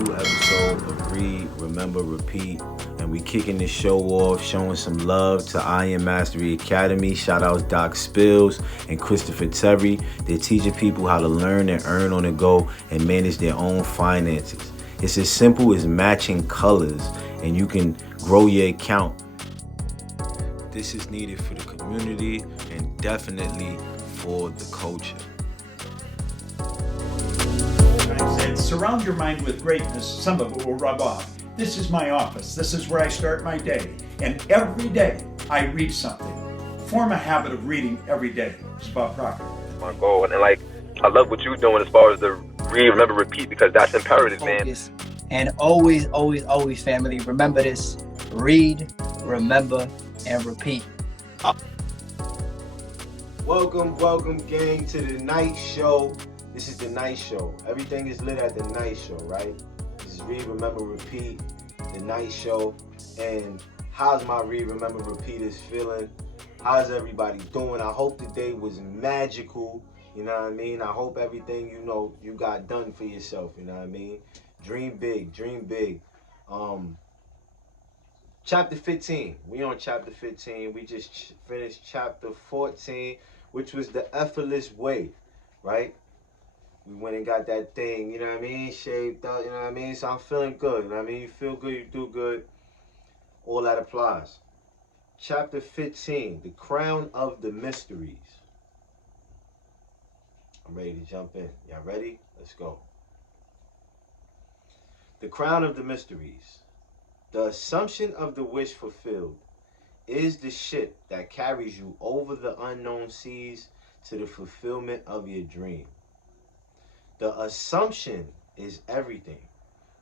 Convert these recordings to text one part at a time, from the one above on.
new episode of Read, Remember, Repeat. And we kicking this show off, showing some love to Iron Mastery Academy. Shout outs Doc Spills and Christopher Terry. They're teaching people how to learn and earn on the go and manage their own finances. It's as simple as matching colors, and you can grow your account. This is needed for the community and definitely for the culture. I said, surround your mind with greatness, some of it will rub off. This is my office. This is where I start my day. And every day I read something. Form a habit of reading every day. It's Bob Proctor. My goal. And I love what you're doing as far as the read, remember, repeat, because that's imperative, man. And always, always, always, family, remember this. Read, remember, and repeat. Welcome, gang, to the night show. This is the night show. Everything is lit at the night show, right? This is Read, Remember, Repeat, the night show. And how's my Read, Remember, Repeat is feeling? How's everybody doing? I hope the day was magical. You know what I mean? I hope everything you got done for yourself. You know what I mean? Dream big, dream big. Chapter 15. We on chapter 15. We just finished chapter 14, which was the effortless way, right? We went and got that thing, you know what I mean, shaped up, you know what I mean? So I'm feeling good, you know what I mean? You feel good, you do good. All that applies. Chapter 15, the crown of the mysteries. I'm ready to jump in. Y'all ready? Let's go. The crown of the mysteries. The assumption of the wish fulfilled is the ship that carries you over the unknown seas to the fulfillment of your dream. The assumption is everything.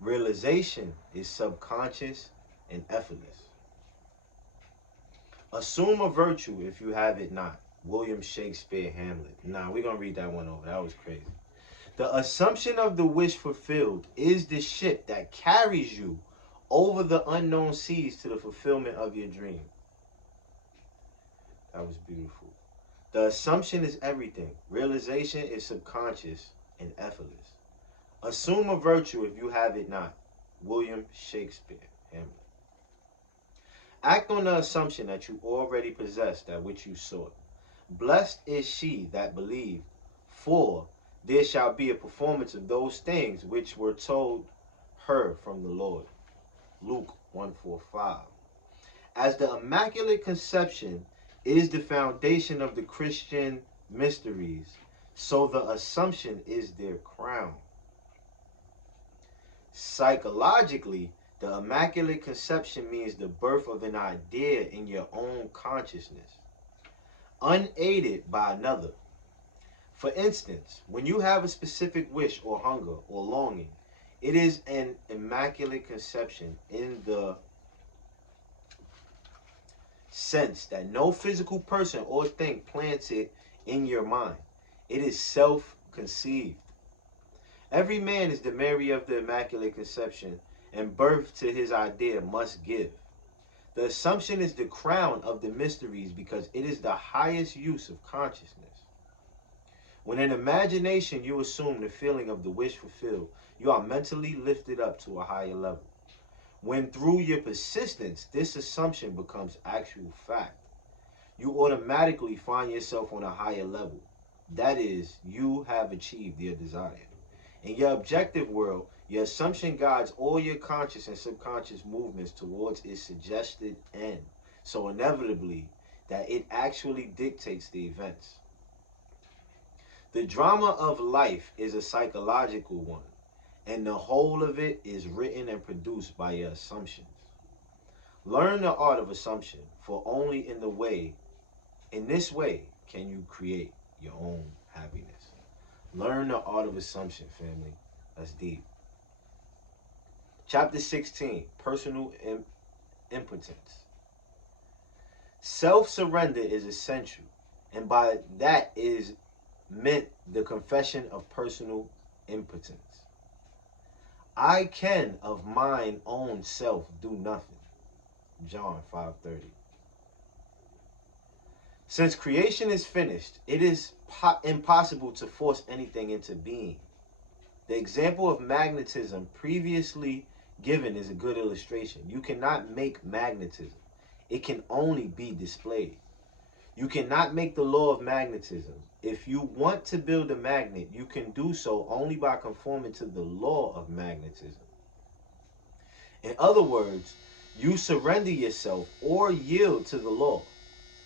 Realization is subconscious and effortless. Assume a virtue if you have it not. William Shakespeare, Hamlet. Nah, we're going to read that one over. That was crazy. The assumption of the wish fulfilled is the ship that carries you over the unknown seas to the fulfillment of your dream. That was beautiful. The assumption is everything. Realization is subconscious and effortless. Assume a virtue if you have it not. William Shakespeare, Hamlet. Act on the assumption that you already possess that which you sought. Blessed is she that believed, for there shall be a performance of those things which were told her from the Lord. Luke 1:4-5. As the Immaculate Conception is the foundation of the Christian mysteries, so the Assumption is their crown. Psychologically, the Immaculate Conception means the birth of an idea in your own consciousness, unaided by another. For instance, when you have a specific wish or hunger or longing, it is an immaculate conception in the sense that no physical person or thing plants it in your mind. It is self-conceived. Every man is the Mary of the Immaculate Conception, and birth to his idea must give. The assumption is the crown of the mysteries because it is the highest use of consciousness. When in imagination you assume the feeling of the wish fulfilled, you are mentally lifted up to a higher level. When through your persistence, this assumption becomes actual fact, you automatically find yourself on a higher level. That is, you have achieved your desire. In your objective world, your assumption guides all your conscious and subconscious movements towards its suggested end, so inevitably that it actually dictates the events. The drama of life is a psychological one, and the whole of it is written and produced by your assumptions. Learn the art of assumption, for only in this way can you create your own happiness. Learn the art of assumption, family. That's deep. Chapter 16, personal impotence. Self-surrender is essential, and by that is meant the confession of personal impotence. I can of mine own self do nothing. John 5:30. Since creation is finished, it is impossible to force anything into being. The example of magnetism previously given is a good illustration. You cannot make magnetism. It can only be displayed. You cannot make the law of magnetism. If you want to build a magnet, you can do so only by conforming to the law of magnetism. In other words, you surrender yourself or yield to the law.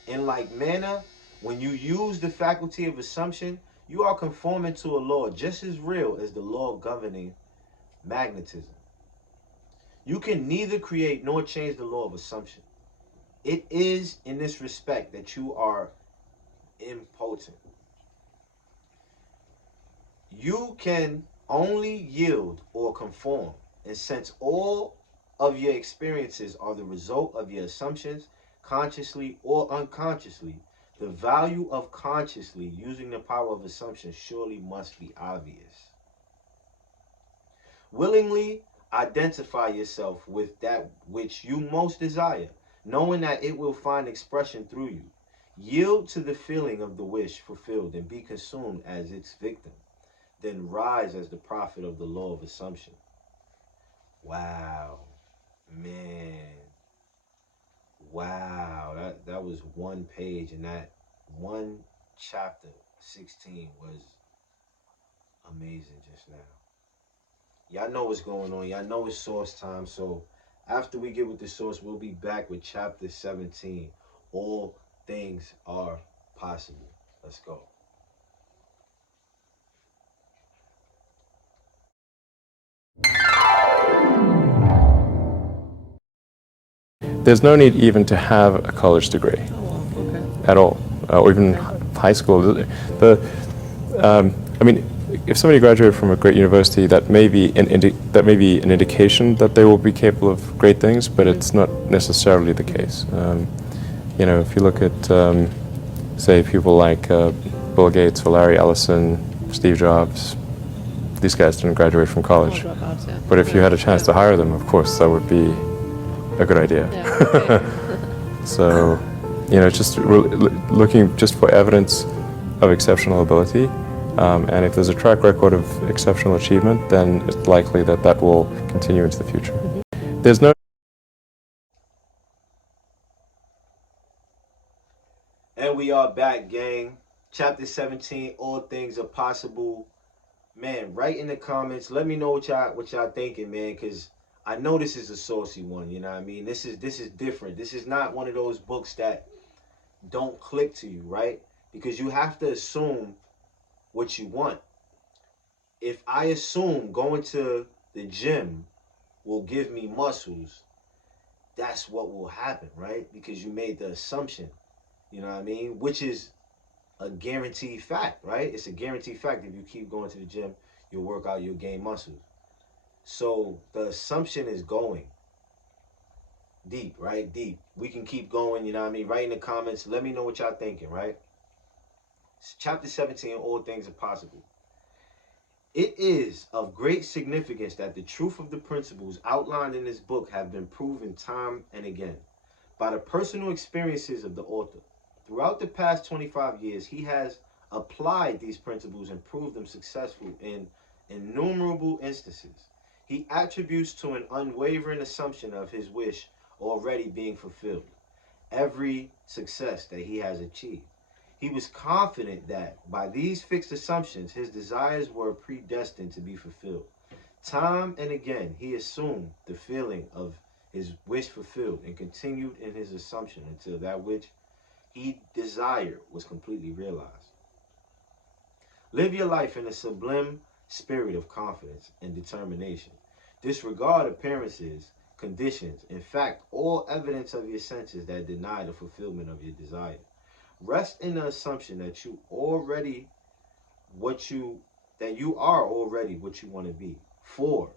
In like manner, when you use the faculty of assumption, you are conforming to a law just as real as the law governing magnetism. You can neither create nor change the law of assumption. It is in this respect that you are impotent. You can only yield or conform, and since all of your experiences are the result of your assumptions, consciously or unconsciously, the value of consciously using the power of assumption surely must be obvious. Willingly identify yourself with that which you most desire, knowing that it will find expression through you. Yield to the feeling of the wish fulfilled and be consumed as its victim. Then rise as the prophet of the law of assumption. Wow, man. Wow, that was one page, and that one chapter 16 was amazing just now. Y'all know what's going on. Y'all know it's source time. So after we get with the source, we'll be back with chapter 17. All things are possible. Let's go. There's no need even to have a college degree at all, or even high school. I mean, if somebody graduated from a great university, that may be an indication that they will be capable of great things, but it's not necessarily the case. You know, if you look at, say, people like Bill Gates or Larry Ellison, Steve Jobs, these guys didn't graduate from college. But if you had a chance to hire them, of course, that would be a good idea. So, you know, just looking just for evidence of exceptional ability, and if there's a track record of exceptional achievement, then it's likely that that will continue into the future. There's no. And we are back, gang. Chapter 17, all things are possible. Man, write in the comments. Let me know what y'all thinking, man, because I know this is a saucy one, you know what I mean? This is different. This is not one of those books that don't click to you, right? Because you have to assume what you want. If I assume going to the gym will give me muscles, that's what will happen, right? Because you made the assumption, you know what I mean? Which is a guaranteed fact, right? It's a guaranteed fact. If you keep going to the gym, you'll work out, you'll gain muscles. So the assumption is going deep, right? Deep. We can keep going, you know what I mean? Write in the comments. Let me know what y'all thinking, right? Chapter 17, all things are possible. It is of great significance that the truth of the principles outlined in this book have been proven time and again by the personal experiences of the author. Throughout the past 25 years, he has applied these principles and proved them successful in innumerable instances. He attributes to an unwavering assumption of his wish already being fulfilled every success that he has achieved. He was confident that by these fixed assumptions, his desires were predestined to be fulfilled. Time and again, he assumed the feeling of his wish fulfilled and continued in his assumption until that which he desired was completely realized. Live your life in a sublime spirit of confidence and determination. Disregard appearances, conditions, in fact, all evidence of your senses that deny the fulfillment of your desire. Rest in the assumption that you are already what you want to be. For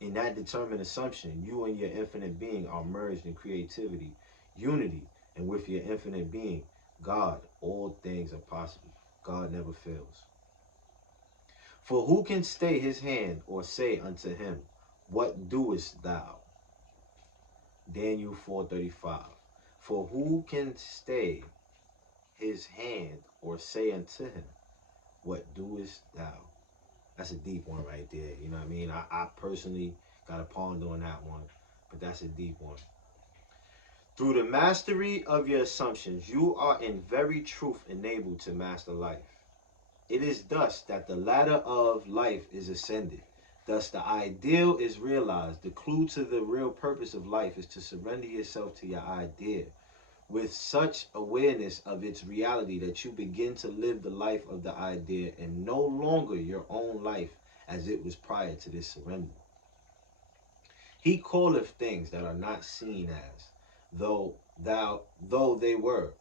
in that determined assumption, you and your infinite being are merged in creativity, unity, and with your infinite being, God, all things are possible. God never fails. For who can stay his hand or say unto him, what doest thou? Daniel 4:35. For who can stay his hand or say unto him, what doest thou? That's a deep one right there. You know what I mean? I personally got a ponder on that one, but that's a deep one. Through the mastery of your assumptions, you are in very truth enabled to master life. It is thus that the ladder of life is ascended. Thus the ideal is realized. The clue to the real purpose of life is to surrender yourself to your idea with such awareness of its reality that you begin to live the life of the idea and no longer your own life as it was prior to this surrender. He calleth things that are not seen as though they were.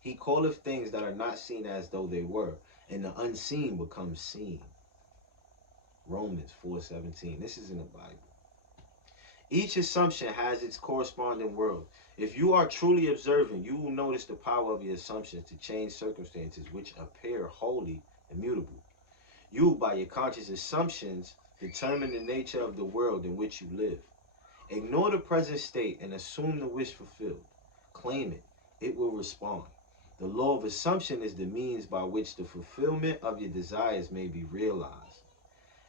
He calleth things that are not seen as though they were, and the unseen becomes seen. Romans 4:17. This is in the Bible. Each assumption has its corresponding world. If you are truly observant, you will notice the power of your assumptions to change circumstances which appear wholly immutable. You, by your conscious assumptions, determine the nature of the world in which you live. Ignore the present state and assume the wish fulfilled. Claim it. It will respond. The law of assumption is the means by which the fulfillment of your desires may be realized.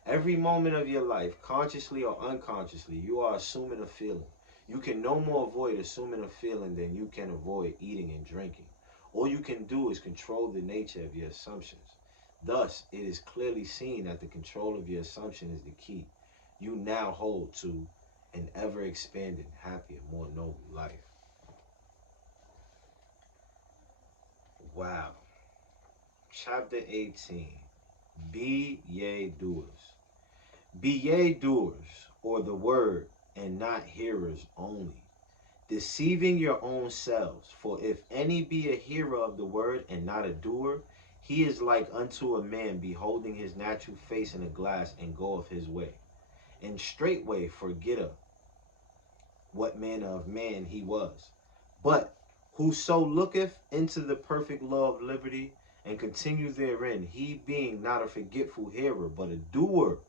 Every moment of your life, consciously or unconsciously, you are assuming a feeling. You can no more avoid assuming a feeling than you can avoid eating and drinking. All you can do is control the nature of your assumptions. Thus, it is clearly seen that the control of your assumption is the key. You now hold to an ever-expanding, happier, more noble life. Wow. Chapter 18. Be ye doers. Be ye doers, or the word, and not hearers only, deceiving your own selves. For if any be a hearer of the word and not a doer, he is like unto a man beholding his natural face in a glass and goeth his way, and straightway forgetteth what manner of man he was. But whoso looketh into the perfect law of liberty and continue therein, he being not a forgetful hearer, but a doer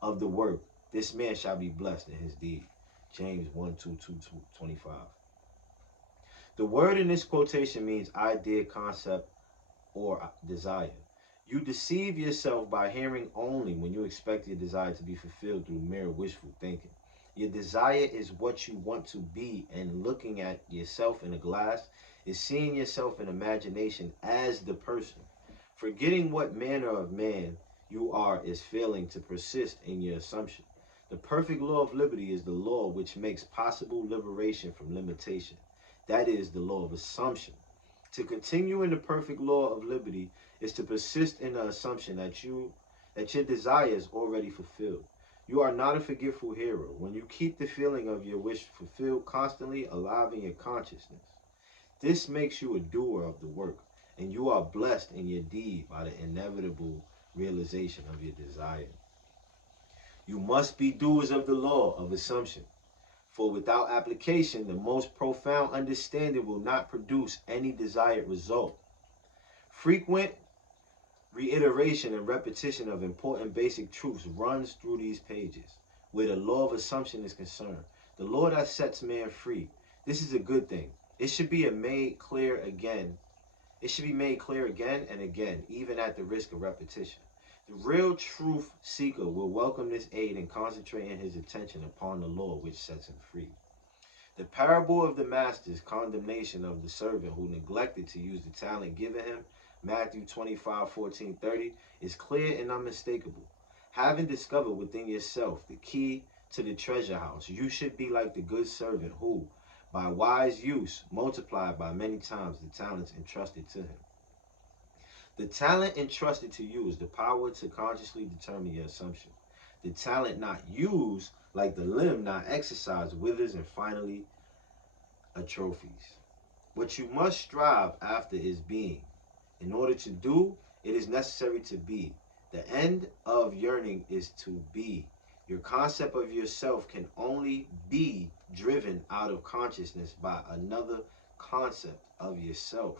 of the work, this man shall be blessed in his deed. James 1:25. The word in this quotation means idea, concept, or desire. You deceive yourself by hearing only when you expect your desire to be fulfilled through mere wishful thinking. Your desire is what you want to be, and looking at yourself in a glass is seeing yourself in imagination as the person. Forgetting what manner of man you are is failing to persist in your assumption. The perfect law of liberty is the law which makes possible liberation from limitation. That is the law of assumption. To continue in the perfect law of liberty is to persist in the assumption that your desire is already fulfilled. You are not a forgetful hearer when you keep the feeling of your wish fulfilled constantly alive in your consciousness. This makes you a doer of the work, and you are blessed in your deed by the inevitable realization of your desire. You must be doers of the law of assumption, for without application, the most profound understanding will not produce any desired result. Frequent reiteration and repetition of important basic truths runs through these pages. Where the law of assumption is concerned, the law that sets man free, this is a good thing. It should be made clear again. It should be made clear again and again, even at the risk of repetition. The real truth seeker will welcome this aid in concentrating his attention upon the law which sets him free. The parable of the master's condemnation of the servant who neglected to use the talent given him, Matthew 25:14-30, is clear and unmistakable. Having discovered within yourself the key to the treasure house, you should be like the good servant who, by wise use, multiplied by many times the talents entrusted to him. The talent entrusted to you is the power to consciously determine your assumption. The talent not used, like the limb not exercised, withers and finally atrophies. What you must strive after is being. In order to do, it is necessary to be. The end of yearning is to be. Your concept of yourself can only be driven out of consciousness by another concept of yourself.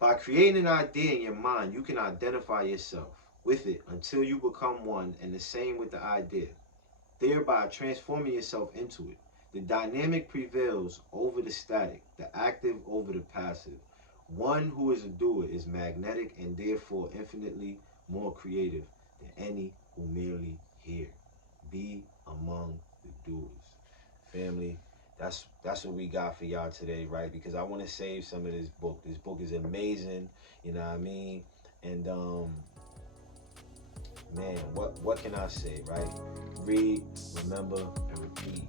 By creating an idea in your mind, you can identify yourself with it until you become one and the same with the idea, thereby transforming yourself into it. The dynamic prevails over the static, the active over the passive. One who is a doer is magnetic and therefore infinitely more creative than any who merely hear. Be among the doers. Family, that's what we got for y'all today, right? Because I want to save some of this book. This book is amazing, you know what I mean? And man, what can I say, right? Read, remember, and repeat.